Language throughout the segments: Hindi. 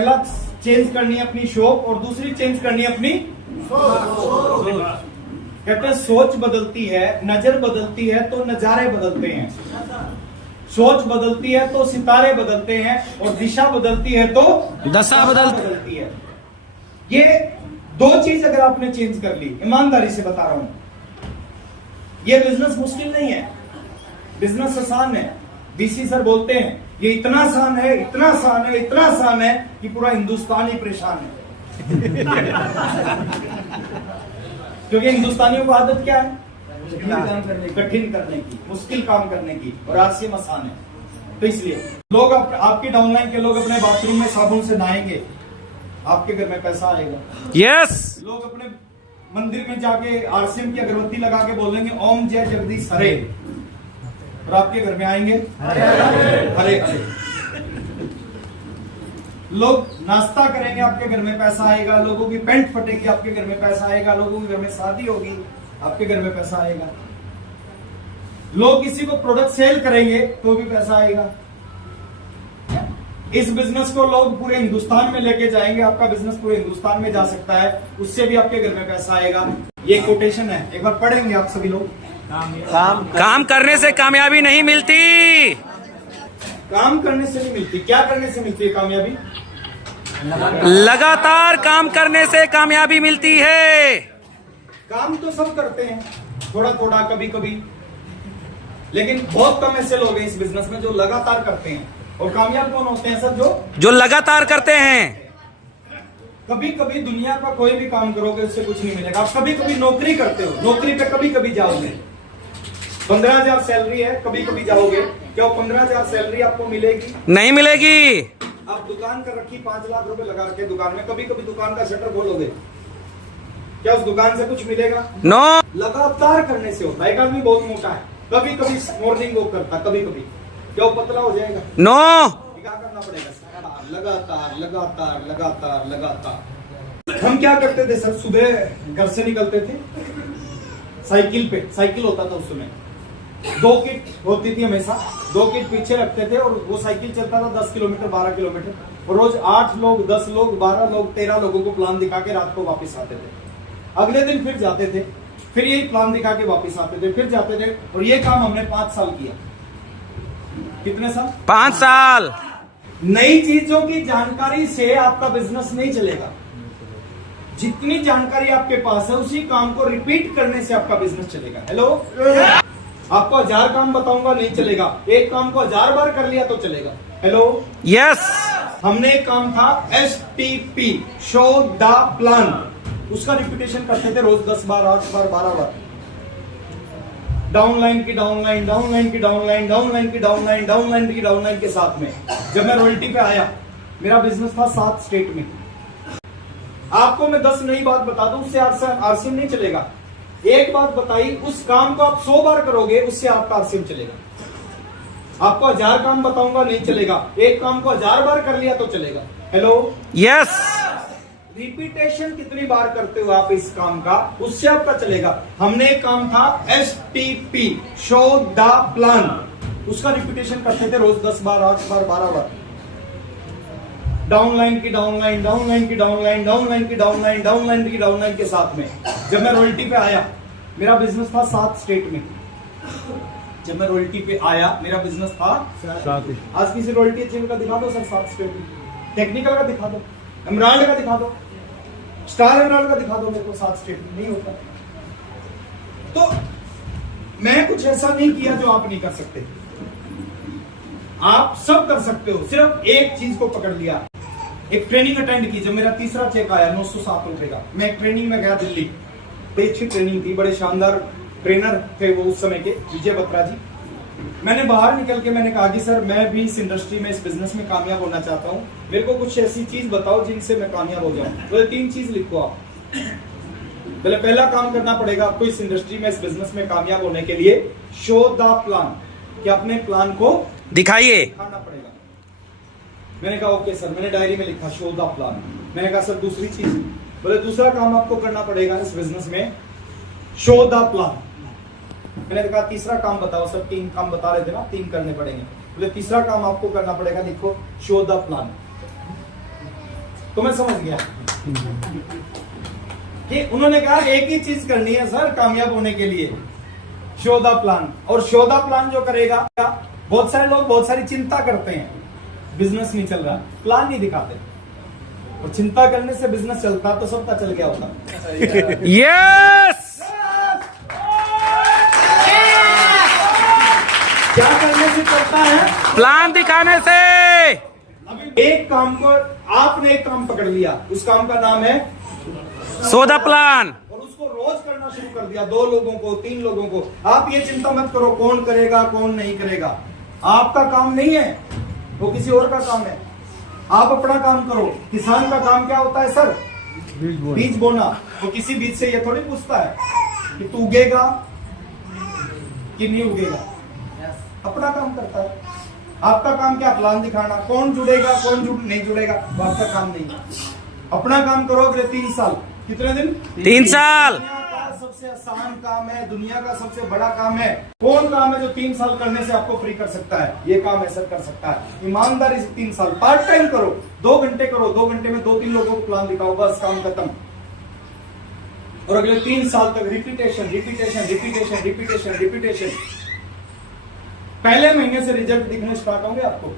पहला चेंज करनी है अपनी शॉप और दूसरी चेंज करनी है अपनी सोच। कहते हैं सोच बदलती है, नजर बदलती है तो नजारे बदलते हैं। सोच बदलती है तो सितारे बदलते हैं और दिशा बदलती है तो दशा बदलती है। ये दो चीज अगर आपने चेंज कर ली, ईमानदारी से बता रहा हूं, ये बिजनेस मुश्किल नहीं है, बिजनेस आसान है। डीसी सर बोलते हैं ये इतना आसान है, इतना आसान है, इतना आसान है कि पूरा हिंदुस्तान ही परेशान है। क्योंकि हिंदुस्तानियों को आदत क्या है? कठिन करने की, मुश्किल काम करने की, और आरसीएम आसान है। तो इसलिए लोग आपके डाउनलाइन के लोग अपने बाथरूम में साबुन से नहाएंगे, आपके घर में पैसा आएगा। यस। लोग अपने मंदिर में जाके आरसीएम की अगरबत्ती लगा के बोलेंगे ओम जय जगदीश हरे, और आपके घर में आएंगे हरे हरे। लोग नाश्ता करेंगे, आपके घर में पैसा आएगा। लोगों की पैंट फटेगी, आपके घर में पैसा आएगा। लोगों के घर में शादी होगी, आपके घर में पैसा आएगा। लोग किसी को प्रोडक्ट सेल करेंगे तो भी पैसा आएगा। इस बिजनेस को लोग पूरे हिंदुस्तान में लेके जाएंगे, आपका बिजनेस पूरे हिंदुस्तान में जा सकता है, उससे भी आपके घर में पैसा आएगा। ये कोटेशन है, एक बार पढ़ेंगे आप सभी लोग। काम करने से कामयाबी नहीं मिलती। काम करने से नहीं मिलती, क्या करने से मिलती है कामयाबी? लगातार काम करने से कामयाबी मिलती है। काम तो सब करते हैं, थोड़ा थोड़ा, कभी कभी, लेकिन बहुत कम ऐसे लोग हैं इस बिजनेस में जो लगातार करते हैं। और कामयाब कौन होते हैं? सब जो लगातार करते हैं। कभी कभी दुनिया का कोई भी काम करोगे उससे कुछ नहीं मिलेगा। आप कभी कभी नौकरी करते हो, नौकरी पे कभी कभी जाओगे, 15,000 सैलरी है, कभी कभी जाओगे, क्या 15,000 सैलरी आपको मिलेगी? नहीं मिलेगी। आप दुकान कर रखी 5 लाख रुपए लगा रखे दुकान में, कभी कभी दुकान का शटर खोलोगे, क्या उस दुकान से कुछ मिलेगा? नो। लगातार करने से होता है। एक आदमी बहुत मोटा है, कभी कभी मॉर्निंग वॉक करता, कभी कभी, क्या वो पतला हो जाएगा? नो। क्या करना पड़ेगा? लगातार लगातार लगातार लगातार। हम क्या करते थे सर? सुबह घर से निकलते थे साइकिल पे, साइकिल होता था उस समय, 2 किट होती थी हमेशा, 2 किट पीछे रखते थे और वो साइकिल चलता था 10 किलोमीटर 12 किलोमीटर, और रोज 8 लोग 10 लोग 12 लोग 13 लोगों को प्लान दिखा के रात को वापस आते थे। अगले दिन फिर जाते थे, फिर यही प्लान दिखा के वापस आते थे, फिर जाते थे, और ये काम हमने 5 साल किया। कितने साल? 5 साल। नई चीजों की जानकारी से आपका बिजनेस नहीं चलेगा। जितनी जानकारी आपके पास है उसी काम को रिपीट करने से आपका बिजनेस चलेगा। हेलो, आपको 1000 काम बताऊंगा नहीं चलेगा, एक काम को 1000 बार कर लिया तो चलेगा। Hello, yes. हमने एक काम था STP, शो द प्लान, उसका रिपीटेशन करते थे रोज 10 बार, 8 बार, 12 बार। डाउनलाइन की डाउनलाइन, डाउनलाइन की डाउनलाइन, डाउनलाइन की डाउनलाइन, डाउनलाइन की डाउनलाइन के साथ में जब मैं रॉयल्टी पे आया, मेरा बिजनेस था 7 स्टेट में। आपको मैं 10 नई बात बता दूं, उससे आरसीएम नहीं चलेगा। एक बात बताई, उस काम को आप 100 बार करोगे, उससे आपका आरसीएम चलेगा। आपको 1000 काम बताऊंगा नहीं चलेगा, एक काम को 1000 बार कर लिया तो चलेगा। Hello, yes. रिपीटेशन कितनी बार करते हो आप इस काम का, उससे आपका चलेगा। हमने एक काम था STP, शो द प्लान, उसका रिपीटेशन करते थे रोज 10 बार, 8 बार, 12 बार। डाउनलाइन की डाउनलाइन, डाउनलाइन की डाउनलाइन, डाउनलाइन की डाउनलाइन, डाउनलाइन की डाउनलाइन के साथ में जब मैं रॉयल्टी पे आया, मेरा बिजनेस था 7 स्टेट में। जब मैं रॉयल्टी पे आया, मेरा बिजनेस था 7। आज किसी रॉयल्टी चेन का दिखा दो सर 7 स्टेट में, टेक्निकल का दिखा दो, एमराल्ड का दिखा दो, स्टार एमराल्ड का दिखा दो, मेरे को 7 स्टेट में नहीं होता। तो मैं कुछ ऐसा नहीं किया जो आप नहीं कर सकते, आप सब कर सकते हो। सिर्फ एक चीज को पकड़ लिया। एक ट्रेनिंग अटेंड की, जब मेरा तीसरा चेक आया 907 रुपए का, मैं एक ट्रेनिंग में गया दिल्ली, बड़ी अच्छी ट्रेनिंग थी, बड़े शानदार ट्रेनर थे वो उस समय के, विजय बत्रा जी। मैंने बाहर निकल के मैंने कहा कि सर मैं भी इस इंडस्ट्री में, इस बिजनेस में कामयाब होना चाहता हूँ, मेरे को कुछ ऐसी चीज बताओ जिनसे मैं कामयाब हो जाऊं। तो 3 चीज लिखो आप। पहले पहला काम करना पड़ेगा आपको इस इंडस्ट्री में, इस बिजनेस में कामयाब होने के लिए, शो द प्लान, कि अपने प्लान को दिखाइए, दिखाना पड़ेगा। मैंने कहा ओके सर, मैंने डायरी में लिखा शो द प्लान। मैंने कहा सर दूसरी चीज, बोले दूसरा काम आपको करना पड़ेगा इस बिजनेस में, शो द प्लान। मैंने कहा तीसरा काम बताओ सर, 3 काम बता रहे थे ना, 3 करने पड़ेंगे। बोले तीसरा काम आपको करना पड़ेगा, लिखो शो द प्लान। तो मैं समझ गया कि उन्होंने कहा एक ही चीज करनी है सर कामयाब होने के लिए, शो द प्लान। और शो द प्लान जो करेगा, बहुत सारे लोग बहुत सारी चिंता करते हैं, बिजनेस नहीं चल रहा, प्लान नहीं दिखाते, और चिंता करने से बिजनेस चलता तो सबका चल गया होता। यस। क्या करने से चलता है? प्लान दिखाने से। अभी एक काम को आपने एक काम पकड़ लिया, उस काम का नाम है सो द प्लान, और उसको रोज करना शुरू कर दिया, 2 लोगों को 3 लोगों को। आप ये चिंता मत करो कौन करेगा कौन नहीं करेगा, आपका काम नहीं है वो, किसी और का काम है। आप अपना काम करो। किसान का काम क्या होता है सर? बीज बोना। वो किसी बीज से ये थोड़ी पूछता है कि तू उगेगा कि नहीं उगेगा, अपना काम करता है। आपका काम क्या? प्लान दिखाना, कौन जुड़ेगा कौन नहीं जुड़ेगा, वो आपका काम नहीं है। अपना काम करो अगले 3 साल। कितने दिन? 3 साल। दुनिया का सबसे आसान काम है, दुनिया का सबसे बड़ा काम है। कौन काम है जो 3 साल करने से आपको फ्री कर सकता है? ये काम ऐसा कर सकता है। ईमानदारी से 3 साल पार्ट टाइम करो, 2 घंटे करो, 2 घंटे में 2-3 लोगों को प्लान दिखाओ, बस काम खत्म। और अगले 3 साल तक repetition repetition repetition repetition repetition. पहले महीने से रिजल्ट दिखने स्टार्ट होंगे आपको,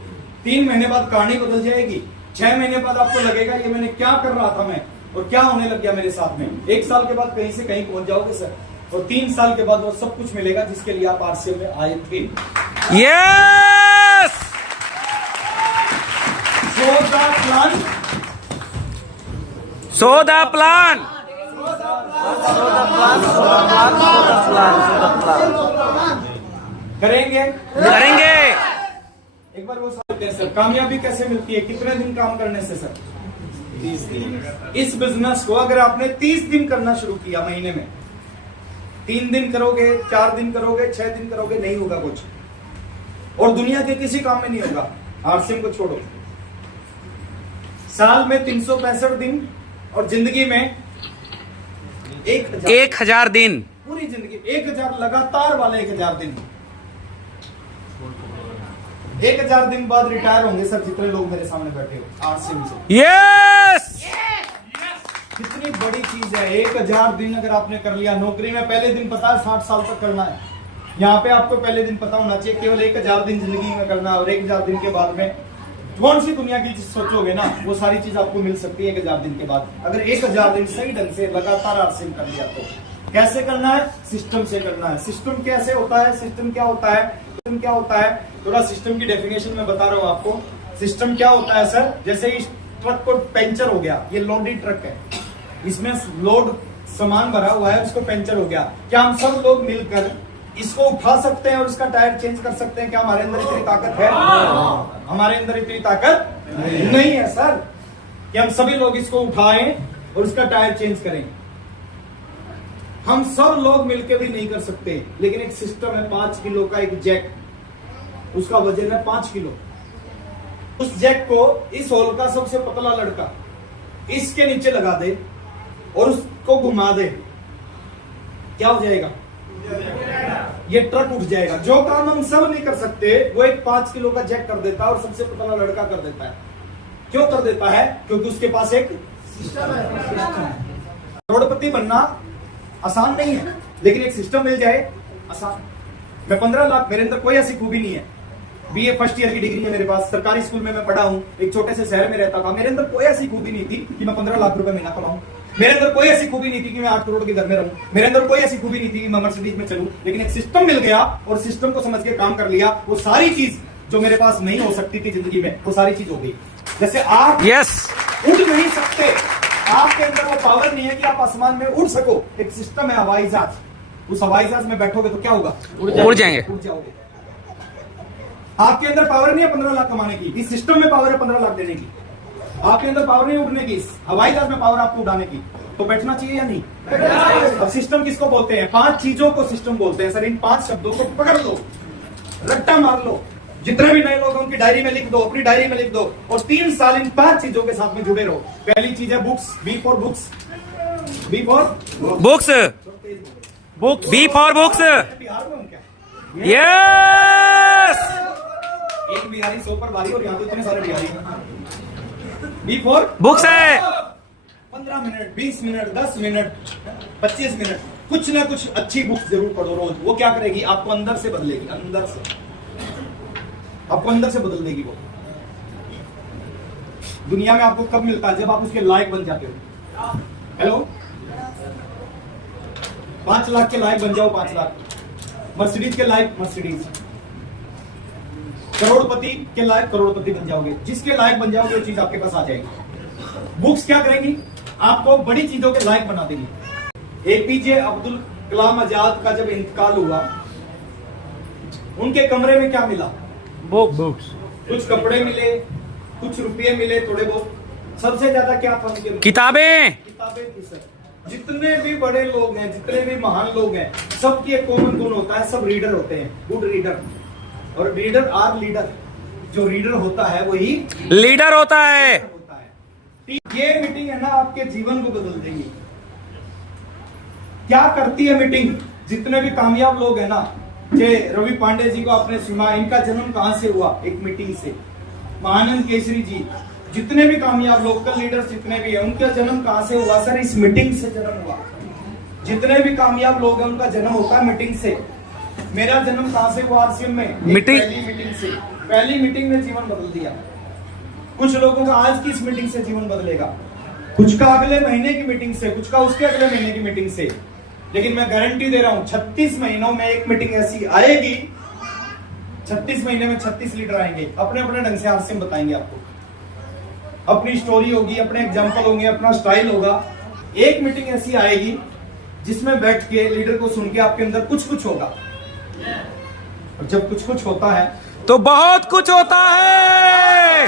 3 महीने बाद कहानी बदल जाएगी, 6 महीने बाद आपको लगेगा ये मैंने क्या कर रहा था मैं, और क्या होने लग गया मेरे साथ में। 1 साल के बाद कहीं से कहीं पहुंच जाओगे सर, और 3 साल के बाद वो सब कुछ मिलेगा जिसके लिए आप आरसीएम में आए थे। Yes. So the plan, so the plan. करेंगे करेंगे। एक बार वो समझते हैं सर, कामयाबी कैसे मिलती है? कितने दिन काम करने से सर? 30 दिन। इस बिजनेस को अगर आपने 30 दिन करना शुरू किया महीने में, 3 दिन करोगे, 4 दिन करोगे, 6 दिन करोगे, नहीं होगा कुछ, और दुनिया के किसी काम में नहीं होगा। आरसीएम को छोड़ो, साल में 365 दिन और जिंदगी में 1000 दिन, पूरी जिंदगी 1000 लगातार वाले 1000 दिन। 1000 दिन बाद रिटायर होंगे सर जितने लोग मेरे सामने बैठे हो आरसीएम से। यस। कितनी बड़ी चीज है 1000 दिन अगर आपने कर लिया। नौकरी में पहले दिन पता है 60 साल तक करना है, यहाँ पे आपको पहले दिन पता होना चाहिए केवल 1000 दिन जिंदगी में करना है, और 1000 दिन के बाद में कौन सी दुनिया की चीज सोचोगे ना, वो सारी चीज आपको मिल सकती है 1000 दिन के बाद। अगर 1000 दिन सही ढंग से लगातार आरसीएम कर लिया तो कैसे करना है? सिस्टम से करना है। सिस्टम कैसे होता है? सिस्टम क्या होता है? सिस्टम क्या होता है? थोड़ा सिस्टम की डेफिनेशन में बता रहा हूं आपको। सिस्टम क्या होता है सर? जैसे इस ट्रक को पंचर हो गया, ये लोडेड ट्रक है, इसमें लोड सामान भरा हुआ है, उसको पंचर हो गया, क्या हम सब लोग मिलकर इसको उठा सकते हैं और उसका टायर चेंज कर सकते हैं? क्या हमारे अंदर इतनी ताकत है? हमारे अंदर इतनी ताकत नहीं है सर कि हम सभी लोग इसको उठाएं और उसका टायर चेंज करें। हम सब लोग मिलकर भी नहीं कर सकते, लेकिन एक सिस्टम है 5 किलो का एक जैक, उसका वजन है 5 किलो। उस जैक को इस होल का सबसे पतला लड़का इसके नीचे लगा दे और उसको घुमा दे, क्या हो जाएगा? ये ट्रक उठ जाएगा। जो काम हम सब नहीं कर सकते वो एक 5 किलो का जैक कर देता है और सबसे पतला लड़का कर देता है। क्यों कर देता है? क्योंकि उसके पास एक सिस्टम है। करोड़पति बनना आसान नहीं है, लेकिन एक सिस्टम मिल जाए आसान। मैं 15 लाख, मेरे अंदर कोई ऐसी खूबी नहीं है, बीए फर्स्ट ईयर की डिग्री है मेरे पास, सरकारी स्कूल में मैं पढ़ा हूं, एक छोटे से शहर में रहता था, मेरे अंदर कोई ऐसी खूबी नहीं थी कि मैं 15 लाख रुपए महीना कमाऊं। मेरे अंदर कोई ऐसी खूबी नहीं थी कि मैं 8 करोड़ के घर में रहूं। मेरे अंदर कोई ऐसी खूबी नहीं थी कि मैं मर्सिडीज में चलूं। लेकिन एक सिस्टम मिल गया और सिस्टम को समझ के काम कर लिया, वो सारी चीज जो मेरे पास नहीं हो सकती थी जिंदगी में, वो सारी चीज हो गई। जैसे आप उड़ नहीं सकते, आपके अंदर वो पावर नहीं है कि आप आसमान में उड़ सको। एक सिस्टम है हवाई जहाज, उस हवाई जहाज में बैठोगे तो क्या होगा? उड़ जाएंगे। उड़ जाओगे। आपके अंदर पावर नहीं है 15 लाख कमाने की, इस सिस्टम में पावर है 15 लाख देने की। आपके अंदर पावर नहीं उड़ने की, हवाई जहाज में पावर आपको उड़ाने की, तो बैठना चाहिए या नहीं? अब सिस्टम किसको बोलते हैं? 5 चीजों को सिस्टम बोलते हैं सर। इन 5 शब्दों को पकड़ लो, रट्टा मार लो, जितने भी नए लोग उनकी डायरी में लिख दो, अपनी डायरी में लिख दो, और 3 साल इन 5 चीजों के साथ में जुड़े रहो। पहली चीज है books, B for books, B for books, books, B for books. Bihar में हूं क्या? यस। एक बिहारी 100 पर भारी, और यहाँ तो इतने सारे बिहारी। बी फॉर बुक्स है। 15 मिनट, 20 मिनट, 10 मिनट, 25 मिनट, कुछ ना कुछ अच्छी बुक्स जरूर पढ़ो रोज। वो क्या करेगी? आपको अंदर से बदलेगी, अंदर से आपको अंदर से बदल देगी वो। दुनिया में आपको कब मिलता है? जब आप उसके लायक बन जाते हो। हेलो, 5 लाख के लायक बन जाओ, 5 लाख। मर्सिडीज के लायक मर्सिडीज, करोड़पति के लायक करोड़पति बन जाओगे। जिसके लायक बन जाओगे वो चीज आपके पास आ जाएगी। बुक्स क्या करेंगी? आपको बड़ी चीजों के लायक बना देंगी। एपीजे अब्दुल कलाम आजाद का जब इंतकाल हुआ, उनके कमरे में क्या मिला? बुक्स। कुछ कपड़े मिले, कुछ रुपये मिले, थोड़े बहुत। सबसे ज्यादा क्या था उनके? किताबें। किताबें थी सर। जितने भी बड़े लोग हैं, जितने भी महान लोग हैं, सबकी एक कॉमन गुण होता है, सब रीडर होते हैं, गुड रीडर। और रीडर आर लीडर। जो रीडर होता है वही लीडर होता है। होता है। ये मीटिंग है ना, आपके जीवन को बदल देगी। क्या करती है मीटिंग? जितने भी कामयाब लोग हैं ना, जे रवि पांडे जी को आपने सुना, इनका जन्म कहां से हुआ? एक मीटिंग से। महानंद केसरी जी, जितने भी कामयाब लोकल लीडर्स जितने भी हैं, उनका जन्म कहां से हुआ? सर, इस मीटिंग से जन्म हुआ। जितने भी कामयाब लोग हैं, उनका जन्म होता है मीटिंग से। मेरा जन्म कहां से हुआ? आरसीएम में, मीटिंग। पहली मीटिंग से। पहली मीटिंग ने जीवन बदल दिया। कुछ लोगों का आज की इस मीटिंग से जीवन बदलेगा, कुछ का अगले महीने की मीटिंग से, कुछ का उसके अगले महीने की मीटिंग से। लेकिन मैं गारंटी दे रहा हूं, 36 महीनों में एक मीटिंग ऐसी आएगी, 36 महीने में 36 लीडर आएंगे, अपने अपने ढंग से आरसीएम बताएंगे आपको। अपनी स्टोरी होगी, अपने एग्जाम्पल होंगे, अपना स्टाइल होगा। एक मीटिंग ऐसी आएगी जिसमें बैठ के लीडर को सुन के आपके अंदर कुछ कुछ होगा। और जब कुछ कुछ होता है तो बहुत कुछ होता है।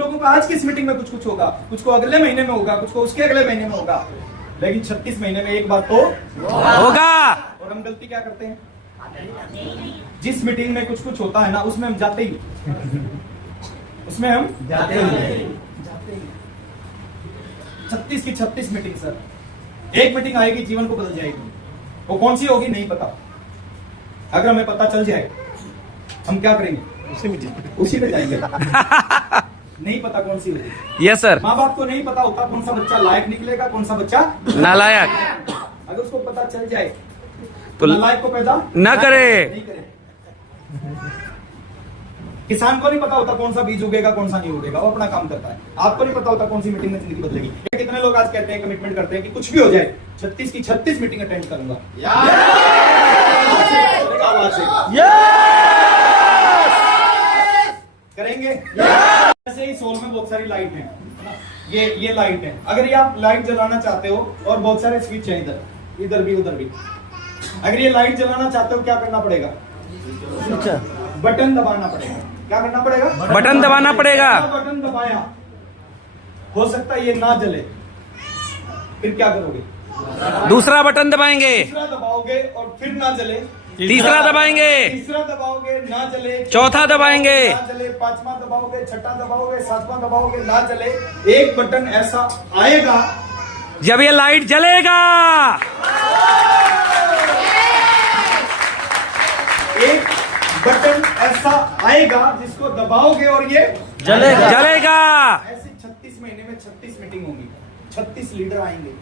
लोगों को आज की इस मीटिंग में कुछ कुछ होगा, कुछ को अगले महीने में होगा, कुछ को उसके अगले महीने में होगा, लेकिन 36 महीने में एक बात तो होगा। और हम गलती क्या करते हैं? जिस मीटिंग में कुछ कुछ होता है ना, उसमें हम जाते ही, उसमें हम जाते ही। 36 की 36 मीटिंग सर। एक मीटिंग आएगी, जीवन को बदल जाएगी। वो कौन सी होगी नहीं पता। अगर हमें पता चल जाए, हम क्या करेंगे? उसी पे जाएंगे। नहीं पता कौन सी होगी। Yes sir. माँ बाप को नहीं पता होता कौन सा बच्चा लायक निकलेगा, कौन सा बच्चा नालायक। अगर उसको पता चल जाए तो नालायक को पैदा न करे। नहीं करे। किसान को नहीं पता होता कौन सा बीज उगेगा, कौन सा नहीं उगेगा, वो अपना काम करता है। आपको नहीं पता होता कौन सी मीटिंग में जिंदगी बदलेगी। कितने लोग आज कहते हैं, कमिटमेंट करते हैं कि कुछ भी हो जाए 36 की 36 मीटिंग अटेंड करूंगा। करेंगे। ऐसे ही सोल में बहुत सारी लाइट है, ये लाइट है। अगर ये आप लाइट जलाना चाहते हो, और बहुत सारे स्विच है इधर, इधर भी उधर भी। अगर ये लाइट जलाना चाहते हो, क्या करना पड़ेगा? बटन दबाना पड़ेगा। क्या करना पड़ेगा? बटन दबाना पड़ेगा। बटन दबाया, हो सकता है ये ना जले, फिर क्या करोगे? दूसरा बटन दबाएंगे। दूसरा दबाओगे और फिर ना जले। तीसरा दबाएंगे। तीसरा दबाओगे, ना जले। चौथा दबाएंगे। ना जले। पांचवा दबाओगे, छठा दबाओगे, सातवां दबाओगे, ना जले। एक बटन ऐसा आएगा जब ये लाइट जलेगा। एक बटन ऐसा आएगा जिसको दबाओगे और ये जलेगा। ऐसे 36 महीने में 36 मीटिंग होगी, 36 लीडर आएंगे।